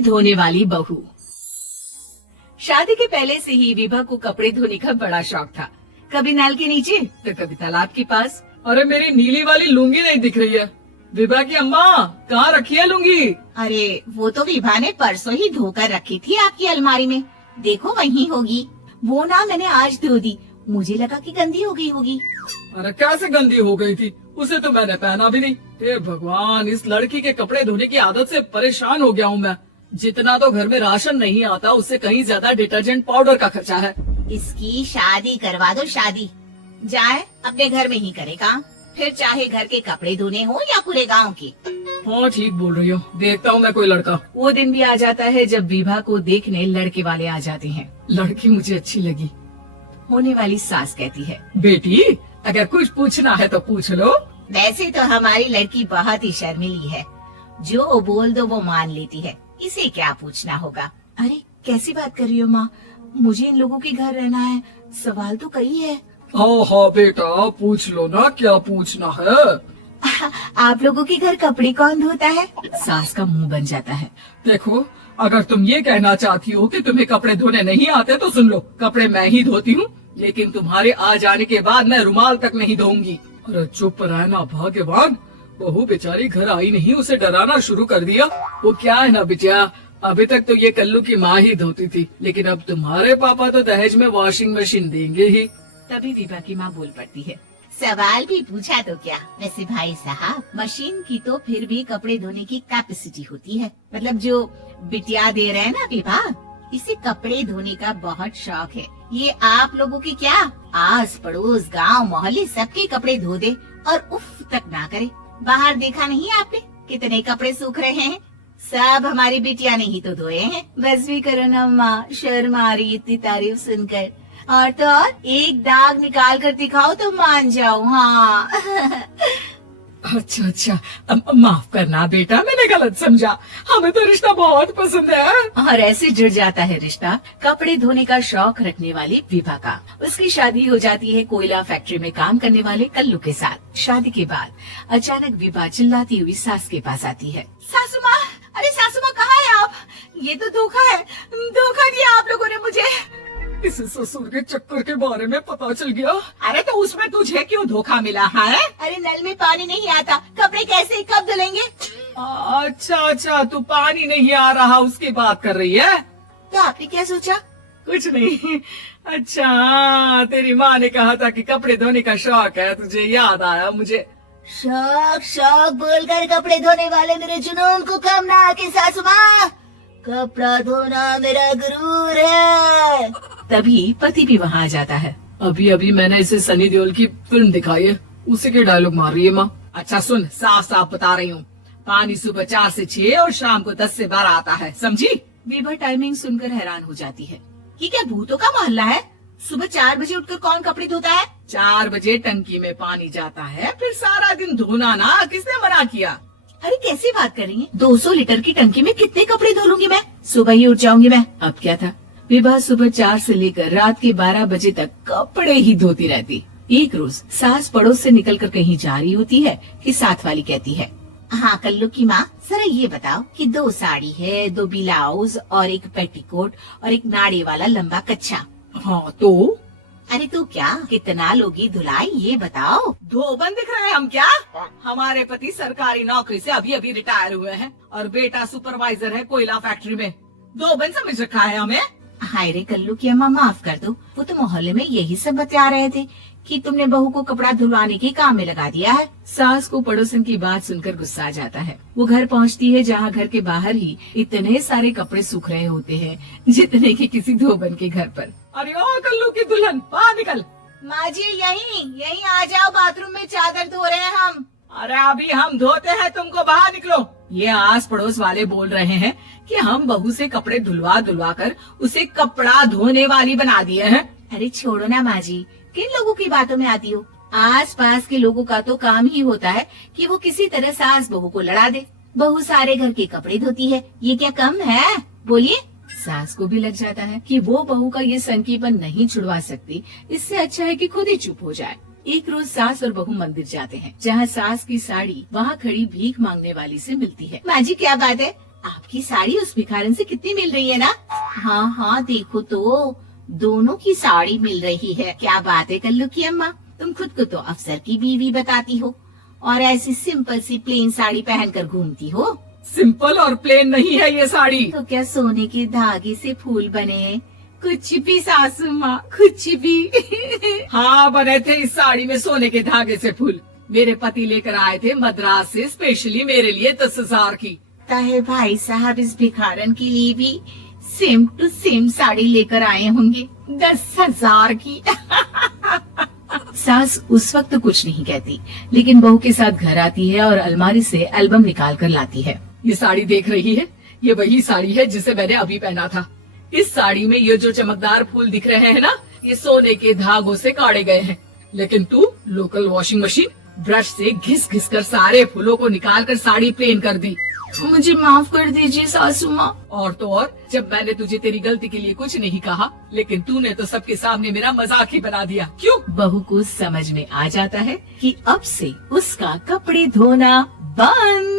धोने वाली बहू। शादी के पहले से ही विभा को कपड़े धोने का बड़ा शौक था। कभी नल के नीचे तो कभी तालाब के पास। अरे मेरी नीली वाली लुंगी नहीं दिख रही है। विभा की अम्मा, कहाँ रखी है लुंगी? अरे वो तो विभा ने परसों ही धोकर रखी थी आपकी अलमारी में, देखो वहीं होगी। वो ना मैंने आज धो दी, मुझे लगा कि गंदी हो गई होगी। अरे कैसे गंदी हो गई थी? उसे तो मैंने पहना भी नहीं। हे भगवान, इस लड़की के कपड़े धोने की आदत से परेशान हो गया हूँ मैं। जितना तो घर में राशन नहीं आता, उससे कहीं ज्यादा डिटर्जेंट पाउडर का खर्चा है। इसकी शादी करवा दो, शादी जाए अपने घर में ही करे काम, फिर चाहे घर के कपड़े धोने हो या पूरे गांव के। हाँ ठीक बोल रही हो, देखता हूँ मैं कोई लड़का। वो दिन भी आ जाता है जब विभा को देखने लड़के वाले आ जाते हैं। लड़की मुझे अच्छी लगी। होने वाली सास कहती है, बेटी अगर कुछ पूछना है तो पूछ लो। वैसे तो हमारी लड़की बहुत ही शर्मीली है, जो बोल दो वो मान लेती है, इसे क्या पूछना होगा। अरे कैसी बात कर रही हो माँ, मुझे इन लोगों के घर रहना है, सवाल तो कई है। हाँ हाँ बेटा, पूछ लो ना, क्या पूछना है। आप लोगों के घर कपड़े कौन धोता है? सास का मुंह बन जाता है। देखो, अगर तुम ये कहना चाहती हो कि तुम्हें कपड़े धोने नहीं आते तो सुन लो, कपड़े मैं ही धोती हूँ, लेकिन तुम्हारे आ जाने के बाद मैं रुमाल तक नहीं धोऊंगी। अरे चुप रहना भाग्यवान, बहू बेचारी घर आई नहीं, उसे डराना शुरू कर दिया। वो क्या है ना बिटिया, अभी तक तो ये कल्लू की माँ ही धोती थी, लेकिन अब तुम्हारे पापा तो दहेज में वॉशिंग मशीन देंगे ही। तभी विभा की माँ बोल पड़ती है, सवाल भी पूछा तो क्या। वैसे भाई साहब, मशीन की तो फिर भी कपड़े धोने की कैपेसिटी होती है, मतलब जो बिटिया दे रहे हैं ना विभा, इसे कपड़े धोने का बहुत शौक है। ये आप लोगों की क्या, आस पड़ोस गांव मोहल्ले सबके कपड़े धो दे और उफ तक ना करे। बाहर देखा नहीं आपने कितने कपड़े सूख रहे हैं, सब हमारी बिटिया ने ही तो धोए हैं। बस भी करो ना माँ, शर्म आ रही इतनी तारीफ सुनकर। और तो और एक दाग निकाल कर दिखाओ तो मान जाओ। हाँ अच्छा अच्छा, माफ करना बेटा, मैंने गलत समझा। हमें तो रिश्ता बहुत पसंद है। और ऐसे जुड़ जाता है रिश्ता कपड़े धोने का शौक रखने वाली विभा का। उसकी शादी हो जाती है कोयला फैक्ट्री में काम करने वाले कल्लू के साथ। शादी के बाद अचानक विभा चिल्लाती हुई सास के पास आती है। सासू माँ, अरे सासू माँ कहाँ है आप? ये तो धोखा है, धोखा दिया आप लोगों ने मुझे। इस ससुर के चक्कर के बारे में पता चल गया। अरे तो उसमें तुझे क्यों धोखा मिला है? अरे नल में पानी नहीं आता, कपड़े कैसे कब धुलेंगे? अच्छा अच्छा, तू पानी नहीं आ रहा उसकी बात कर रही है। तो आपने क्या सोचा? कुछ नहीं। अच्छा, तेरी माँ ने कहा था कि कपड़े धोने का शौक है, तुझे याद आया मुझे। शौक शौक बोलकर कपड़े धोने वाले मेरे जुनून को कम ना आके सासू माँ, कपड़ा धोना मेरा गुरूर है। तभी पति भी वहाँ आ जाता है। अभी अभी मैंने इसे सनी देओल की फिल्म दिखाई है, उसी के डायलॉग मार रही है माँ। अच्छा सुन, साफ साफ बता रही हूँ, पानी सुबह 4 से 6 और शाम को 10 से 12 आता है, समझी? विभा टाइमिंग सुनकर हैरान हो जाती है। ये क्या भूतों का मोहल्ला है? सुबह 4 बजे उठकर कौन कपड़े धोता है? 4 बजे टंकी में पानी जाता है, फिर सारा दिन धोना ना, किसने मना किया? अरे कैसी बात कर रही है? 200 लीटर की टंकी में कितने कपड़े धो लूंगी मैं, सुबह ही उठ जाऊंगी मैं। अब क्या था, विभा सुबह 4 से लेकर रात के 12 बजे तक कपड़े ही धोती रहती। एक रोज सास पड़ोस से निकलकर कहीं जा रही होती है कि साथ वाली कहती है, हाँ कल्लू की माँ, जरा ये बताओ कि 2 साड़ी है, 2 ब्लाउज और एक पेटीकोट और एक नाड़े वाला लंबा कच्छा। हाँ तो? अरे तो क्या, कितना लोगी धुलाई ये बताओ। धोबन दिख रहे हैं हम क्या? हमारे पति सरकारी नौकरी से अभी अभी रिटायर हुए हैं और बेटा सुपरवाइजर है कोयला फैक्ट्री में। धोबन समझ रखा है हमें। हाय रे कल्लू की अम्मा, माफ कर दो, वो तो मोहल्ले में यही सब बता रहे थे कि तुमने बहू को कपड़ा धुलवाने के काम में लगा दिया है। सास को पड़ोसन की बात सुनकर गुस्सा आ जाता है। वो घर पहुंचती है जहां घर के बाहर ही इतने सारे कपड़े सूख रहे होते हैं जितने कि किसी धोबन के घर पर। अरे ओ कल्लू की दुल्हन, बाहर निकल। माँ जी यहीं आ जाओ, बाथरूम में चादर धो रहे हैं हम। अरे अभी हम धोते हैं, तुमको बाहर निकलो। ये आस पड़ोस वाले बोल रहे हैं कि हम बहू से कपड़े धुलवा धुलवा कर उसे कपड़ा धोने वाली बना दिए हैं। अरे छोड़ो ना माँ जी, किन लोगों की बातों में आती हो? आस पास के लोगों का तो काम ही होता है कि वो किसी तरह सास बहू को लड़ा दे। बहू सारे घर के कपड़े धोती है, ये क्या कम है? बोलिए। सास को भी लग जाता है कि वो बहू का ये संकीपन नहीं छुड़वा सकती, इससे अच्छा है कि खुद ही चुप हो जाए। एक रोज सास और बहू मंदिर जाते हैं, जहाँ सास की साड़ी वहाँ खड़ी भीख मांगने वाली से मिलती है। माँ जी क्या बात है, आपकी साड़ी उस भिखारन से कितनी मिल रही है ना? हाँ हाँ देखो तो, दोनों की साड़ी मिल रही है। क्या बात है कल्लू की अम्मा, तुम खुद को तो अफसर की बीवी बताती हो और ऐसी सिंपल सी प्लेन साड़ी पहनकर घूमती हो। सिंपल और प्लेन नहीं है ये साड़ी। तो क्या सोने के धागे से फूल बने हैं? कुछ भी सासू माँ, कुछ भी। हाँ बने थे इस साड़ी में सोने के धागे से फूल। मेरे पति लेकर आए थे मद्रास से स्पेशली मेरे लिए 10,000 की। ताहे भाई साहब इस भिखारन के लिए भी सेम टू सेम साड़ी लेकर आए होंगे 10,000 की। सास उस वक्त कुछ नहीं कहती, लेकिन बहू के साथ घर आती है और अलमारी से एल्बम निकाल कर लाती है। ये साड़ी देख रही है, ये वही साड़ी है जिसे मैंने अभी पहना था। इस साड़ी में ये जो चमकदार फूल दिख रहे हैं ना, ये सोने के धागों से काढ़े गए हैं। लेकिन तू लोकल वॉशिंग मशीन ब्रश से घिस घिस कर सारे फूलों को निकाल कर साड़ी प्लेन कर दी। मुझे माफ कर दीजिए सासू माँ। और तो और, जब मैंने तुझे तेरी गलती के लिए कुछ नहीं कहा, लेकिन तूने तो सबके सामने मेरा मजाक ही बना दिया। क्यों? बहू को समझ में आ जाता है कि अब से उसका कपड़े धोना बंद।